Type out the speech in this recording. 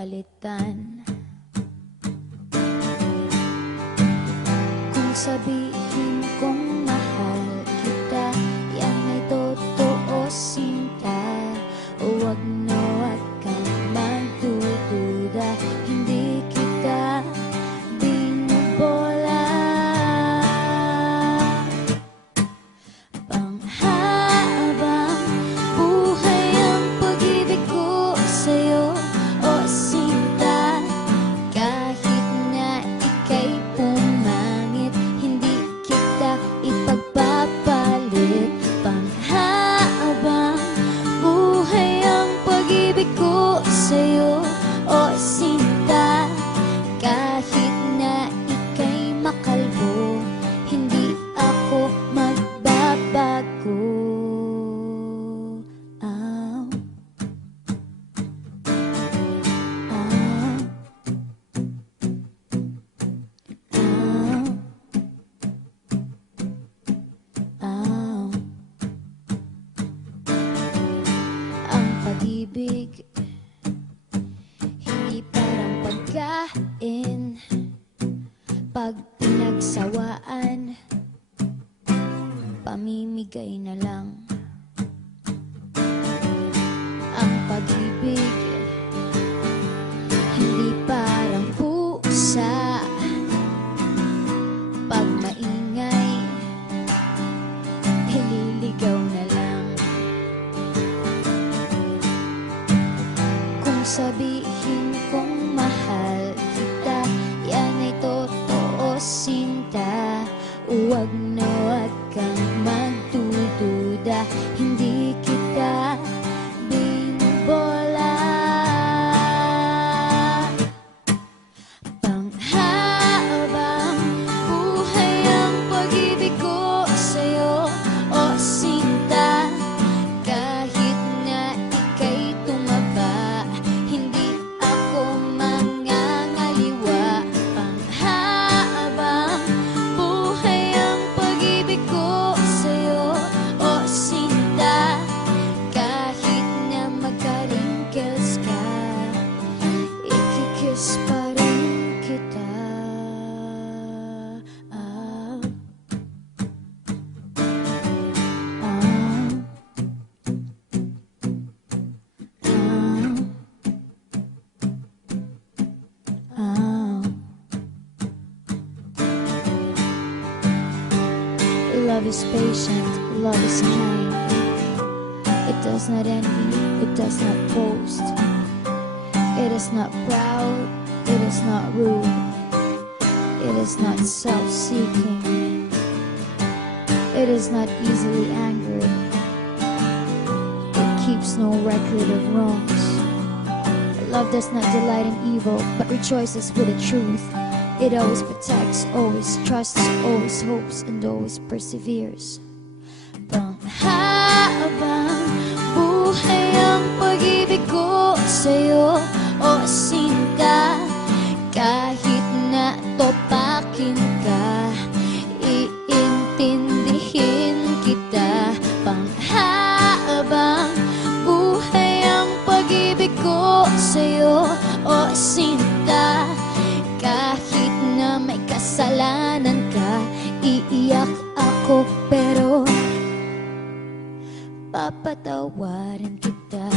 palitan. Kung sabihin kong mahal kita, yan ay totoo, sinta. Huwag na huwag kang magdududa, hindi kita binubola. Panghabang buhay ang pag-ibig ko sa'yo, o sinta. Kahit na ika'y pumangit, hindi kita ipagpapalit. Panghabang buhay ang pag-ibig ko sa'yo, o sinta. Kahit na ika'y makalbo, hindi ako magbabago. Ang pag-ibig hindi parang pagkain, pag pinagsawaan, pamimigay na lang. Ang pag-ibig hindi parang pusa, pag maingay, ililigaw na lang. Kung sabihin kong mahal kita, yan ay totoo, sinta. Huwag na huwag kang magdududa, hindi kita binubola. Panghabang buhay ang pag-ibig ko sa'yo, o sinta. Kahit na ika'y tumaba, hindi ako mangangaliwa. Panghabang buhay ang pag-ibig ko sa'yo, o sinta. Kahit na magka-wrinkles ka, ikikiss pa rin kita. Love is patient, love is kind. It does not envy, it does not boast. It is not proud, it is not rude. It is not self-seeking. It is not easily angered. It keeps no record of wrongs. Love does not delight in evil, but rejoices with the truth. It always protects, always trusts, always hopes, and always perseveres. Panghabang buhay ang pag-ibig ko sa'yo, o sinta. Kahit na topakin ka, iintindihin kita. Panghabang buhay ang pag-ibig ko sa'yo, o sinta. Kahit na may kasalanan ka, iiyak ako pero papatawarin kita.